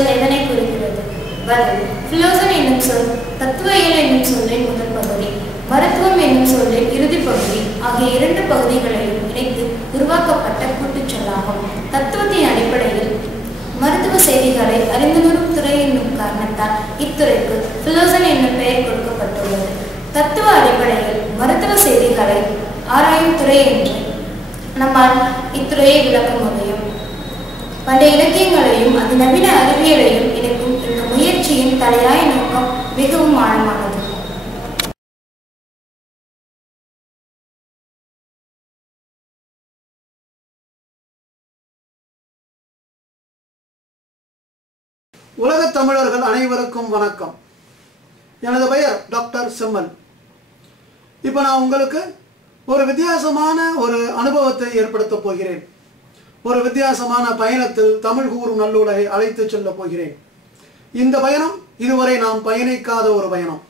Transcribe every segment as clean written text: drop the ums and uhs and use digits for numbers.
சொல் எதனை குறிக்கிறது? பதில். பிலோசன் என்னும் சொல் தத்துவயியல் என்னும் சொல்லின் முதல் பகுதி, மருத்துவம் என்னும் சொல்லின் இறுதி பகுதி ஆகிய இரண்டு பகுதிகளையும் இணைத்து உருவாக்கப்பட்ட கூட்டுச்சொல்லாகும். தத்துவத்தின் அடிப்படையில் மருத்துவ செய்திகளை அறிந்துணரும் துறை என்னும் காரணத்தால் இத்துறைக்கு பிலோசன் என்னும் பெயர் கொடுக்கப்பட்டுள்ளது. தத்துவ அடிப்படையில் மருத்துவ செய்திகளை ஆராயும் துறை என்று நம்மால் இத்துறையை விளக்க முடியும். பண்டைய இலக்கியங்களையும் அதிநவீன அறிவியலையும் இணைக்கும் இந்த முயற்சியின் தலையாய நோக்கம் மிகவும் ஆழமானது. உலக தமிழர்கள் அனைவருக்கும் வணக்கம். எனது பெயர் டாக்டர் செம்மல். இப்போ நான் உங்களுக்கு ஒரு வித்தியாசமான ஒரு அனுபவத்தை ஏற்படுத்த போகிறேன். ஒரு வித்தியாசமான பயணத்தில் தமிழ் கூறும் நல்லுலகை அழைத்து செல்ல போகிறேன். இந்த பயணம் இதுவரை நாம் பயணிக்காத ஒரு பயணம்.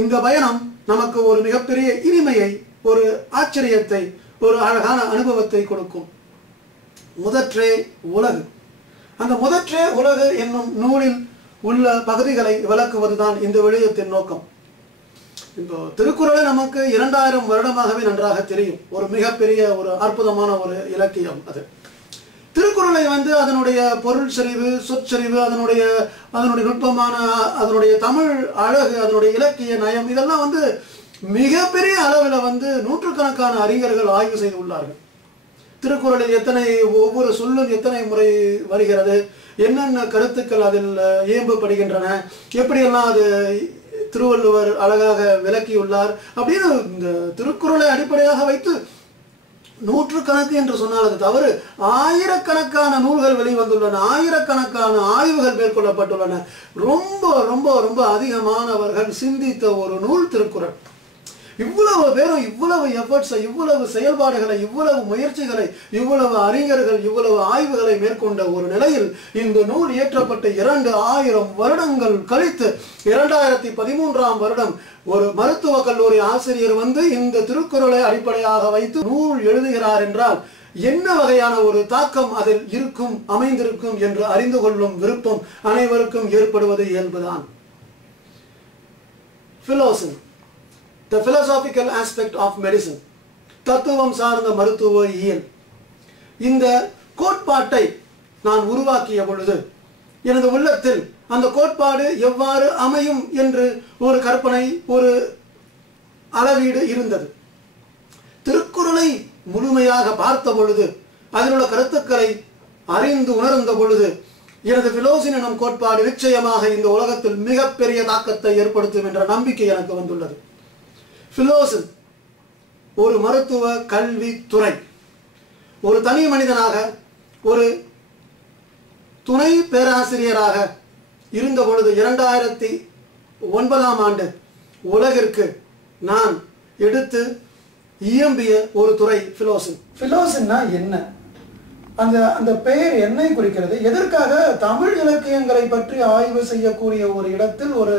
இந்த பயணம் நமக்கு ஒரு மிகப்பெரிய இனிமையை, ஒரு ஆச்சரியத்தை, ஒரு அழகான அனுபவத்தை கொடுக்கும். முதற்றே உலகு. அந்த முதற்றே உலகு என்னும் நூலில் உள்ள பகுதிகளை விளக்குவதுதான் இந்த வெளியத்தின் நோக்கம். இப்போ திருக்குறளை நமக்கு 2000 வருடமாகவே நன்றாக தெரியும். ஒரு மிகப்பெரிய ஒரு அற்புதமான ஒரு இலக்கியம் அது. திருக்குறளை அதனுடைய பொருள் செறிவு, சொற்செறிவு, அதனுடைய நுட்பமான அதனுடைய தமிழ் அழகு, அதனுடைய இலக்கிய நயம், இதெல்லாம் மிகப்பெரிய அளவில் நூற்றுக்கணக்கான அறிஞர்கள் ஆய்வு செய்து உள்ளார்கள். திருக்குறளில் எத்தனை, ஒவ்வொரு சொல்லும் எத்தனை முறை வருகிறது, என்னென்ன கருத்துக்கள் அதில் இயம்பப்படுகின்றன, எப்படியெல்லாம் அது திருவள்ளுவர் அழகாக விளக்கியுள்ளார் அப்படின்னு இந்த திருக்குறளை அடிப்படையாக வைத்து நூற்றுக்கணக்கு என்று சொன்னால் அது தவறு, ஆயிரக்கணக்கான நூல்கள் வெளிவந்துள்ளன, ஆயிரக்கணக்கான ஆய்வுகள் மேற்கொள்ளப்பட்டுள்ளன. ரொம்ப ரொம்ப ரொம்ப அதிகமானவர்கள் சிந்தித்த ஒரு நூல் திருக்குறள். இவ்வளவு பேரும் இவ்வளவு எஃபர்ட்ஸை, இவ்வளவு செயல்பாடுகளை, இவ்வளவு முயற்சிகளை, இவ்வளவு அறிஞர்கள், இவ்வளவு ஆய்வுகளை மேற்கொண்ட ஒரு நிலையில் இந்த நூல் இயற்றப்பட்ட 2000 வருடங்கள் கழித்து 2013ஆம் வருடம் ஒரு மருத்துவக் கல்லூரி ஆசிரியர் இந்த திருக்குறளை அடிப்படையாக வைத்து நூல் எழுதுகிறார் என்றால் என்ன வகையான ஒரு தாக்கம் அதில் இருக்கும், அமைந்திருக்கும் என்று அறிந்து கொள்ளும் விருப்பம் அனைவருக்கும் ஏற்படுவது இயல்புதான். Philosophy, the philosophical aspect of medicine, தத்துவம் சார்ந்த மருத்துவ இயல். இந்த கோட்பாட்டை நான் உருவாக்கிய பொழுது எனது உள்ளத்தில் அந்த கோட்பாடு எவ்வாறு அமையும் என்று ஒரு கற்பனை, ஒரு அளவீடு இருந்தது. திருக்குறளை முழுமையாக பார்த்த பொழுது, அதில் உள்ள கருத்துக்களை அறிந்து உணர்ந்த பொழுது எனது பிலோசன் எனும் கோட்பாடு நிச்சயமாக இந்த உலகத்தில் மிகப்பெரிய தாக்கத்தை ஏற்படுத்தும் என்ற நம்பிக்கை எனக்கு வந்துள்ளது. பிலோசன் ஒரு மருத்துவ கல்வி துறை. ஒரு தனி மனிதனாக, ஒரு துணை பேராசிரியராக இருந்த பொழுது 2009ஆம் ஆண்டு உலகிற்கு நான் எடுத்து இயம்பிய ஒரு துறை பிலோசன். பிலோசன்னா என்ன? அந்த பெயர் என்னை குறிக்கிறது? எதற்காக தமிழ் இலக்கியங்களை பற்றி ஆய்வு செய்யக்கூடிய ஒரு இடத்தில் ஒரு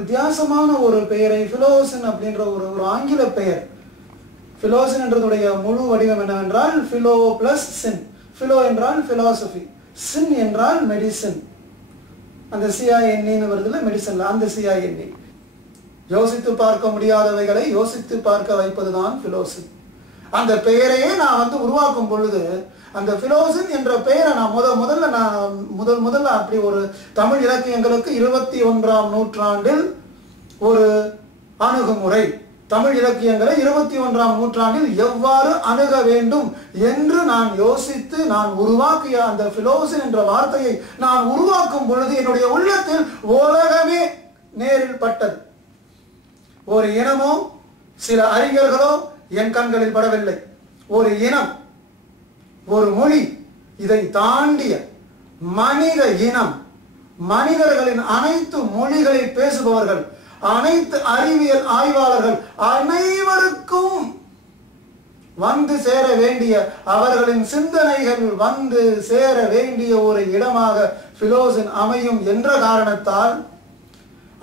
வித்தியாசமான ஒரு பெயரை, பிலோசன் அப்படின்ற ஒரு ஆங்கில பெயர். பிலோசன் என்றதுடைய முழு வடிவம் என்னவென்றால் பிலோ பிளஸ் சின். பிலோ என்றால் பிலாசபி, சின் என்றால் மெடிசன். அந்த சிஐஎன்இன்னு வருதுல மெடிசன்ல, அந்த சிஐஎன்இ. யோசித்து பார்க்க முடியாதவைகளை யோசித்து பார்க்க வைப்பதுதான் பிலோசன். அந்த பெயரையே நான் உருவாக்கும் பொழுது அந்த பிலோசன் என்ற பெயரை நான் முதல்ல அப்படி ஒரு தமிழ் இலக்கியங்களுக்கு 21ஆம் நூற்றாண்டில் ஒரு அணுகுமுறை, தமிழ் இலக்கியங்களை 21ஆம் நூற்றாண்டில் எவ்வாறு அணுக வேண்டும் என்று நான் யோசித்து நான் உருவாக்கிய அந்த பிலோசன் என்ற வார்த்தையை நான் உருவாக்கும் பொழுது என்னுடைய உள்ளத்தில் உலகமே நேரில் பட்டது. ஒரு இனமோ சில அறிஞர்களோ என் கண்களில் படவில்லை. ஒரு இனம், ஒரு மொழி, இதை தாண்டிய மனித இனம், மனிதர்களின் அனைத்து மொழிகளை பேசுபவர்கள், அனைத்து அறிவியல் ஆய்வாளர்கள் அனைவருக்கும் சேர வேண்டிய, அவர்களின் சிந்தனைகள் சேர வேண்டிய ஒரு இடமாக பிலோசன் அமையும் என்ற காரணத்தால்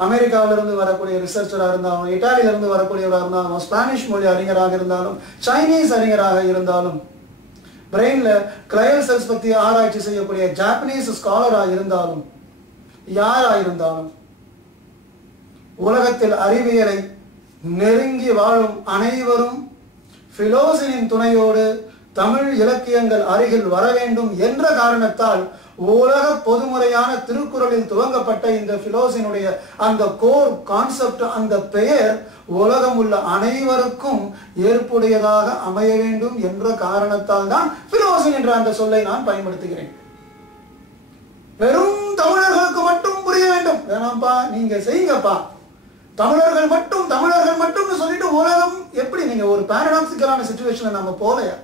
அமெரிக்காவிலிருந்து வரக்கூடிய ரிசர்ச்சராக இருந்தாலும், இட்டாலியிலிருந்து வரக்கூடியவராக இருந்தாலும், ஸ்பானிஷ் மொழி அறிஞராக இருந்தாலும், சைனீஸ் அறிஞராக இருந்தாலும், பிரெயின்ல கிளையல் செல்ஸ் பத்தி ஆராய்ச்சி செய்யக்கூடிய ஜாப்பனீஸ் ஸ்காலரா இருந்தாலும் யாரா இருந்தாலும் உலகத்தில் அறிவியலை நெருங்கி வாழும் அனைவரும் பிலோசினின் துணையோடு தமிழ் இலக்கியங்கள் அருகில் வர வேண்டும் என்ற காரணத்தால் உலக பொதுமுறையான திருக்குறளில் துவங்கப்பட்ட இந்த பிலோசினுடைய அந்த கோர் கான்செப்ட், அந்த பெயர் உலகம் உள்ள அனைவருக்கும் ஏற்புடையதாக அமைய வேண்டும் என்ற காரணத்தால் தான் பிலோசின் என்ற அந்த சொல்லை நான் பயன்படுத்துகிறேன். வெறும் தமிழர்களுக்கு மட்டும் புரிய வேண்டும், வேணாம்பா நீங்க செய்யுங்கப்பா, தமிழர்கள் மட்டும் சொல்லிட்டு உலகம் எப்படி, நீங்க ஒரு பாரடாக்சிக்கலான சிச்சுவேஷன்ல நம்ம போலையா?